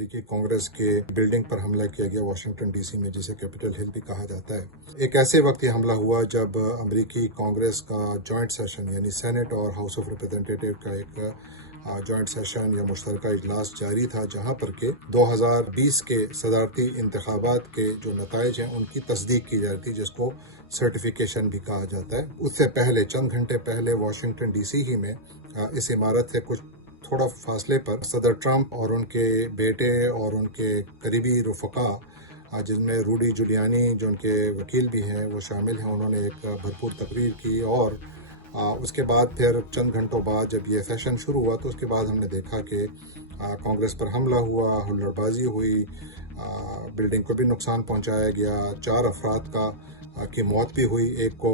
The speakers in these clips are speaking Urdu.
امریکی کانگریس کے بلڈنگ پر حملہ کیا گیا واشنگٹن ڈی سی میں، جسے کیپٹل ہل بھی کہا جاتا ہے۔ ایک ایسے وقت یہ حملہ ہوا جب امریکی کانگریس کا جوائنٹ سیشن یعنی سینٹ اور ہاؤس آف ریپرزینٹیٹیو کا ایک جوائنٹ سیشن یا مشترکہ اجلاس جاری تھا، جہاں پر کہ 2020 کے صدارتی انتخابات کے جو نتائج ہیں ان کی تصدیق کی جا رہی تھی، جس کو سرٹیفیکیشن بھی کہا جاتا ہے۔ اس سے پہلے چند گھنٹے پہلے واشنگٹن ڈی سی ہی میں اس عمارت سے کچھ تھوڑا فاصلے پر صدر ٹرمپ اور ان کے بیٹے اور ان کے قریبی رفقا، جن میں روڈی جولیانی جو ان کے وکیل بھی ہیں وہ شامل ہیں، انہوں نے ایک بھرپور تقریر کی، اور اس کے بعد پھر چند گھنٹوں بعد جب یہ سیشن شروع ہوا تو اس کے بعد ہم نے دیکھا کہ کانگریس پر حملہ ہوا، ہلڑ بازی ہوئی، بلڈنگ کو بھی نقصان پہنچایا گیا، 4 افراد کی موت بھی ہوئی، ایک کو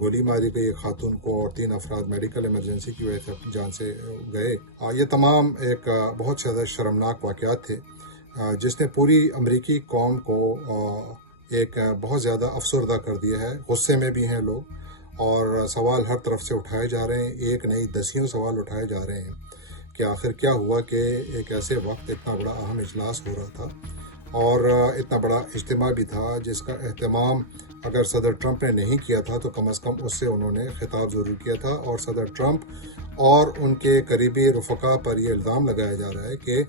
گولی ماری گئی، ایک خاتون کو، اور 3 افراد میڈیکل ایمرجنسی کی وجہ سے جان سے گئے۔ یہ تمام ایک بہت زیادہ شرمناک واقعات تھے، جس نے پوری امریکی قوم کو ایک بہت زیادہ افسردہ کر دیا ہے۔ غصے میں بھی ہیں لوگ، اور سوال ہر طرف سے اٹھائے جا رہے ہیں، ایک نہیں دسیوں سوال اٹھائے جا رہے ہیں کہ آخر کیا ہوا کہ ایک ایسے وقت اتنا بڑا اہم اجلاس ہو رہا تھا اور اتنا بڑا اجتماع بھی تھا، جس کا اہتمام اگر صدر ٹرمپ نے نہیں کیا تھا تو کم از کم اس سے انہوں نے خطاب ضرور کیا تھا، اور صدر ٹرمپ اور ان کے قریبی رفقا پر یہ الزام لگایا جا رہا ہے کہ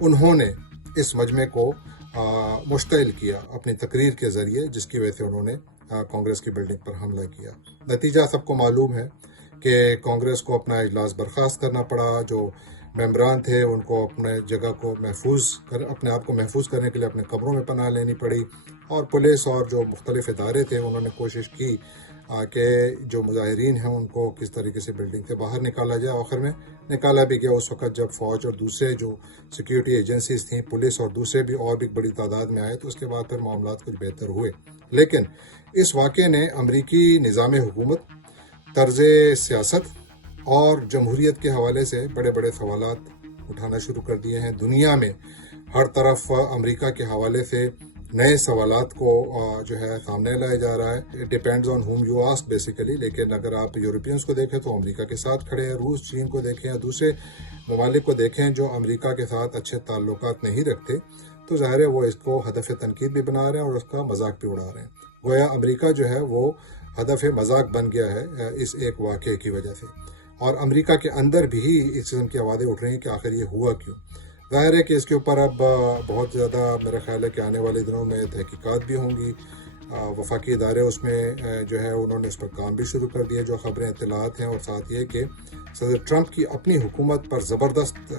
انہوں نے اس مجمع کو مشتعل کیا اپنی تقریر کے ذریعے، جس کی وجہ سے انہوں نے کانگریس کی بلڈنگ پر حملہ کیا۔ نتیجہ سب کو معلوم ہے کہ کانگریس کو اپنا اجلاس برخاست کرنا پڑا، جو ممبران تھے ان کو اپنے جگہ کو اپنے آپ کو محفوظ کرنے کے لیے اپنے کمروں میں پناہ لینی پڑی، اور پولیس اور جو مختلف ادارے تھے انہوں نے کوشش کی کہ جو مظاہرین ہیں ان کو کس طریقے سے بلڈنگ سے باہر نکالا جائے۔ آخر میں نکالا بھی گیا اس وقت جب فوج اور دوسرے جو سیکیورٹی ایجنسیز تھیں، پولیس اور دوسرے بھی اور بھی بڑی تعداد میں آئے، تو اس کے بعد پھر معاملات کچھ بہتر ہوئے۔ لیکن اس واقعے نے امریکی نظام حکومت، طرز سیاست اور جمہوریت کے حوالے سے بڑے بڑے سوالات اٹھانا شروع کر دیے ہیں۔ دنیا میں ہر طرف امریکہ کے حوالے سے نئے سوالات کو جو ہے سامنے لایا جا رہا ہے۔ It depends on home you ask basically, لیکن اگر آپ یورپینس کو دیکھیں تو امریکہ کے ساتھ کھڑے ہیں، روس، چین کو دیکھیں یا دوسرے ممالک کو دیکھیں جو امریکہ کے ساتھ اچھے تعلقات نہیں رکھتے، تو ظاہر ہے وہ اس کو ہدف تنقید بھی بنا رہے ہیں اور اس کا مذاق بھی اڑا رہے ہیں۔ گویا امریکہ جو ہے وہ ہدف مذاق بن گیا ہے اس ایک واقعے کی وجہ سے، اور امریکہ کے اندر بھی اس قسم کی آوازیں اٹھ رہی ہیں کہ آخر یہ ہوا کیوں۔ ظاہر ہے کہ اس کے اوپر اب بہت زیادہ میرا خیال ہے کہ آنے والے دنوں میں تحقیقات بھی ہوں گی، وفاقی ادارے اس میں جو ہے انہوں نے اس پر کام بھی شروع کر دیا، جو خبریں اطلاعات ہیں، اور ساتھ یہ کہ صدر ٹرمپ کی اپنی حکومت پر زبردست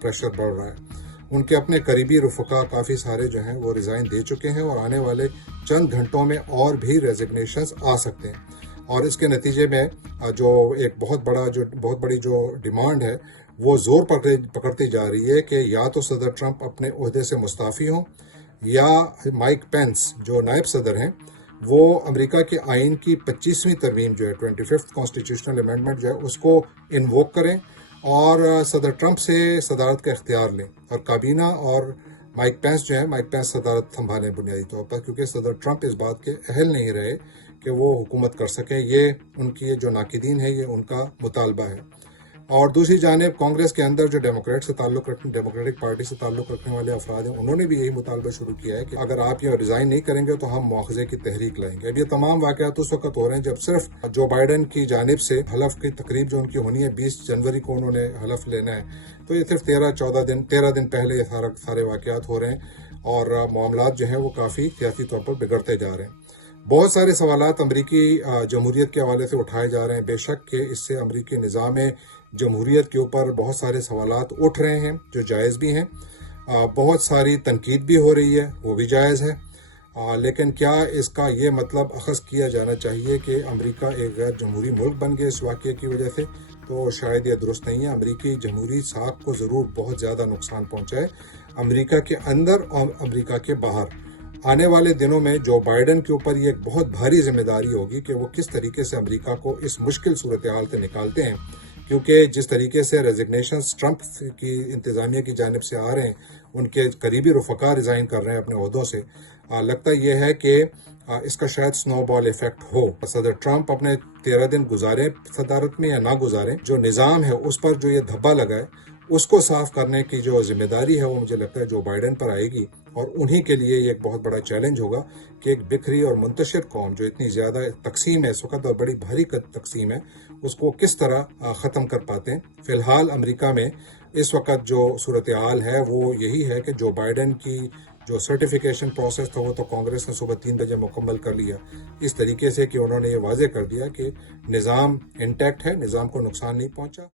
پریشر بڑھ رہا ہے۔ ان کے اپنے قریبی رفقا کافی سارے جو ہیں وہ ریزائن دے چکے ہیں، اور آنے والے چند گھنٹوں میں اور بھی ریزگنیشنز آ سکتے ہیں، اور اس کے نتیجے میں جو ایک بہت بڑی جو ڈیمانڈ ہے وہ زور پکڑتی جا رہی ہے کہ یا تو صدر ٹرمپ اپنے عہدے سے مستعفی ہوں، یا مائک پینس جو نائب صدر ہیں وہ امریکہ کے آئین کی 25ویں ترمیم جو ہے 25th کانسٹیٹیوشنل امینڈمنٹ جو ہے اس کو انووک کریں اور صدر ٹرمپ سے صدارت کا اختیار لیں، اور کابینہ اور مائک پینس جو ہے مائک پینس صدارت سنبھالیں بنیادی طور پر، کیونکہ صدر ٹرمپ اس بات کے اہل نہیں رہے کہ وہ حکومت کر سکیں۔ یہ ان کی جو ناقدین ہے یہ ان کا مطالبہ ہے۔ اور دوسری جانب کانگریس کے اندر جو ڈیموکریٹک پارٹی سے تعلق رکھنے والے افراد ہیں، انہوں نے بھی یہی مطالبہ شروع کیا ہے کہ اگر آپ یہ ریزائن نہیں کریں گے تو ہم مواخذے کی تحریک لائیں گے۔ اب یہ تمام واقعات اس وقت ہو رہے ہیں جب صرف جو بائیڈن کی جانب سے حلف کی تقریب جو ان کی ہونی ہے 20 جنوری کو انہوں نے حلف لینا ہے، تو یہ صرف 13 دن پہلے یہ سارے واقعات ہو رہے ہیں، اور معاملات جو ہیں وہ کافی سیاسی طور پر بگڑتے جا رہے ہیں۔ بہت سارے سوالات امریکی جمہوریت کے حوالے سے اٹھائے جا رہے ہیں، بے شک کہ اس سے امریکی نظام جمہوریت کے اوپر بہت سارے سوالات اٹھ رہے ہیں جو جائز بھی ہیں، بہت ساری تنقید بھی ہو رہی ہے، وہ بھی جائز ہے، لیکن کیا اس کا یہ مطلب اخذ کیا جانا چاہیے کہ امریکہ ایک غیر جمہوری ملک بن گیا اس واقعے کی وجہ سے؟ تو شاید یہ درست نہیں ہے۔ امریکی جمہوری ساکھ کو ضرور بہت زیادہ نقصان پہنچا ہے، امریکہ کے اندر اور امریکہ کے باہر۔ آنے والے دنوں میں جو بائیڈن کے اوپر یہ ایک بہت بھاری ذمہ داری ہوگی کہ وہ کس طریقے سے امریکہ کو اس مشکل صورتحال سے نکالتے ہیں، کیونکہ جس طریقے سے ریزگنیشنز ٹرمپ کی انتظامیہ کی جانب سے آ رہے ہیں، ان کے قریبی رفقا ریزائن کر رہے ہیں اپنے عہدوں سے، لگتا یہ ہے کہ اس کا شاید سنو بال ایفیکٹ ہو۔ صدر ٹرمپ اپنے 13 دن گزاریں صدارت میں یا نہ گزاریں، جو نظام ہے اس پر جو یہ دھبا لگا ہے اس کو صاف کرنے کی جو ذمہ داری ہے وہ مجھے لگتا ہے جو بائیڈن پر آئے گی، اور انہی کے لیے یہ ایک بہت بڑا چیلنج ہوگا کہ ایک بکھری اور منتشر قوم جو اتنی زیادہ تقسیم ہے اس وقت اور بڑی بھاری تقسیم ہے، اس کو کس طرح ختم کر پاتے ہیں۔ فی الحال امریکہ میں اس وقت جو صورتحال ہے وہ یہی ہے کہ جو بائیڈن کی جو سرٹیفیکیشن پروسیس تھا وہ تو کانگریس نے صبح 3 بجے مکمل کر لیا، اس طریقے سے کہ انہوں نے یہ واضح کر دیا کہ نظام انٹیکٹ ہے، نظام کو نقصان نہیں پہنچا۔